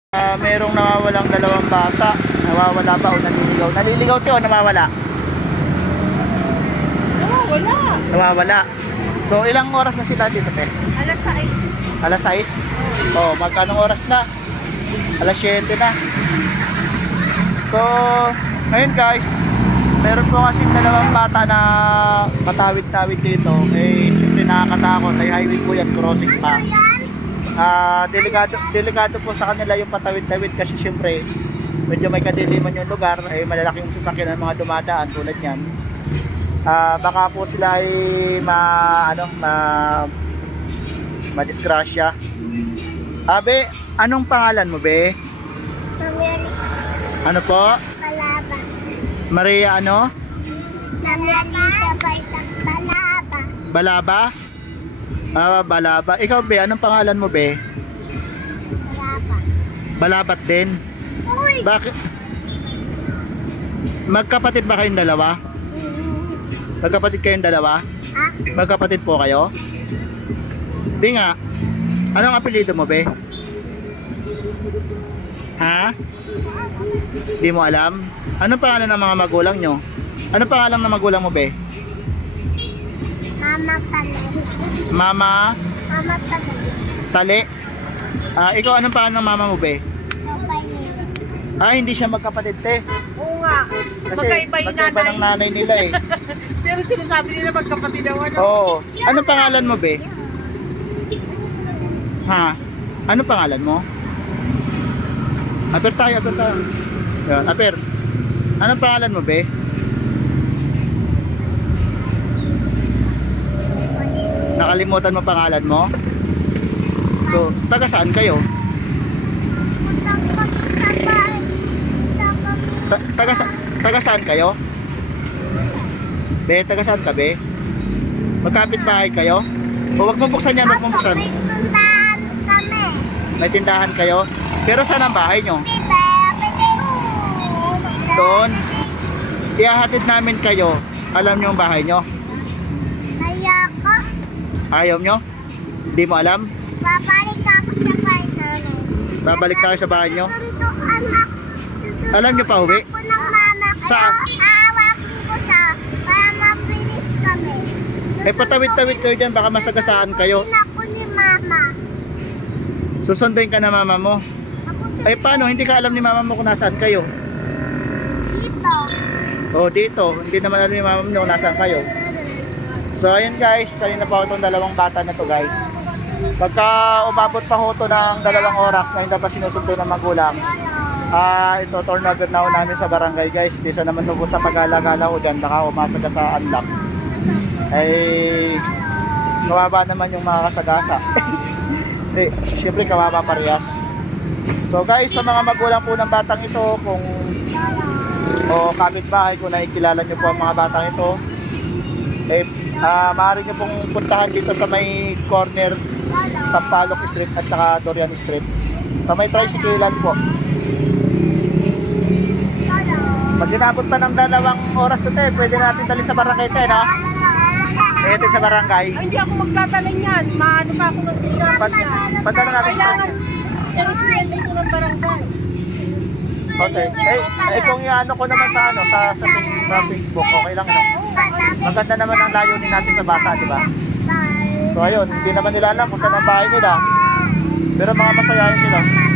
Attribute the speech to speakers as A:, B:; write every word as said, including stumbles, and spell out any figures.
A: Uh, merong nawawalang dalawang bata. Nawawala ba o naliligaw? Naliligaw to o nawawala?
B: Nawawala.
A: Nawawala. So ilang oras na sila dito, te?
B: Alas sais.
A: Alas sais? Oh, magkanong oras na? Alas siyete na. So, ngayon guys, meron po kasing dalawang bata na patawid-tawid dito. Eh, siyempre nakakatakot. Ay highway po yan, crossing pa. Ah, uh, delikado, delikado po sa kanila yung patawid-tawid kasi siyempre medyo may kadiliman yung lugar, ay eh, malalaki yung sasakyan ng mga dumadaan tulad niyan. Ah, uh, baka po sila ay ma ano, ma madisgrasya. Abe, anong pangalan mo, be?
B: Maria.
A: Ano po?
B: Balaba.
A: Maria ano?
B: Maria Balaba.
A: Balaba? Ah, Balaba. Ikaw, be, anong pangalan mo, be?
B: Balaba.
A: Balabat din?
B: Uy!
A: Bakit? Magkapatid ba kayong dalawa? Magkapatid kayong dalawa?
B: Ha?
A: Magkapatid po kayo? Di nga. Anong apelyido mo, be? Ha? Di mo alam? Anong pangalan ng mga magulang nyo? Anong pangalan ng magulang mo, be?
B: Mama Palay.
A: Mama
B: Mama Palay.
A: Tali? Ah, ikaw anong pangalan ng mama mo, be?
B: Kapay nila.
A: Ah, hindi siya magkapatid, te.
B: Oo nga.
A: Kasi
B: Magkaiba yung
A: magkaiba
B: nanay.
A: ng nanay nila eh.
B: Pero sinasabi nila magkapatid daw ano.
A: Oo. Anong pangalan mo, be? Ha? Anong pangalan mo? Aper tayo, aper tayo. Yan, aper. Anong pangalan mo, be? Nakalimutan mo pangalan mo? So, taga saan kayo? Ta taga, sa taga saan kayo? Be, taga saan ka, be? Magkapit bahay kayo? O wag mo buksan yan, wag mo buksan.
B: May tundahan kami.
A: May tindahan kayo? Pero saan ang bahay nyo? Doon. Ihahatid namin kayo. Alam nyo ang bahay nyo?
B: Kaya ko,
A: Ayaw nyo? Hindi mo alam?
B: babalik ako sa bahay namin.
A: Babalik tayo sa bahay nyo?
B: Sundukan ako.
A: Alam nyo pa uwi?
B: Ako ng mama ko.
A: Saan?
B: Aawakin ko siya para mapinis kami.
A: Eh patawid-tawid kayo dyan, baka masagasaan kayo.
B: Susunduin ako ni mama.
A: Susunduin ka na mama mo.
B: Ako
A: Ay paano? Hindi ka alam ni mama mo kung nasaan kayo?
B: dito.
A: O dito, hindi naman alam ni mama mo kung nasaan kayo. So ayun guys, kanina pa itong dalawang bata na to guys. Pagka umabot pa ho to ng dalawang oras na hindi pa sinusundo ng magulang, ah uh, ito turn over na ho namin sa barangay guys. Kaysa naman ho sa pag-alagala ho dyan, baka umasaga sa unlock. Ay kawawa naman yung mga kasagasa. Eh, syempre kawawa parehas. So guys, sa mga magulang po ng batang ito, kung o kapitbahay, kung nakikilala nyo po ang mga batang ito, eh uh, maaari nyo pong puntahan dito sa may corner Sampaloc Street at saka Dorian Street, sa may tricyclean po. Pag inabot pa ng dalawang oras na tayo, pwede natin dalhin sa barangay tayo, no? Ihatid sa barangay.
B: Ay, hindi ako magtatalan yan. Maano pa ako ng
A: Pag, pagdala natin sa
B: Kailangan, i-explain dito ng barangay.
A: okay. Eh, eh kung iano ko naman sa ano, sa, sa, sa Facebook, okay lang, no? Maganda naman ang layunin natin sa bata, di ba? So ayun, hindi naman nila alam kung saan ang bahay nila. Pero mga masayahin sila.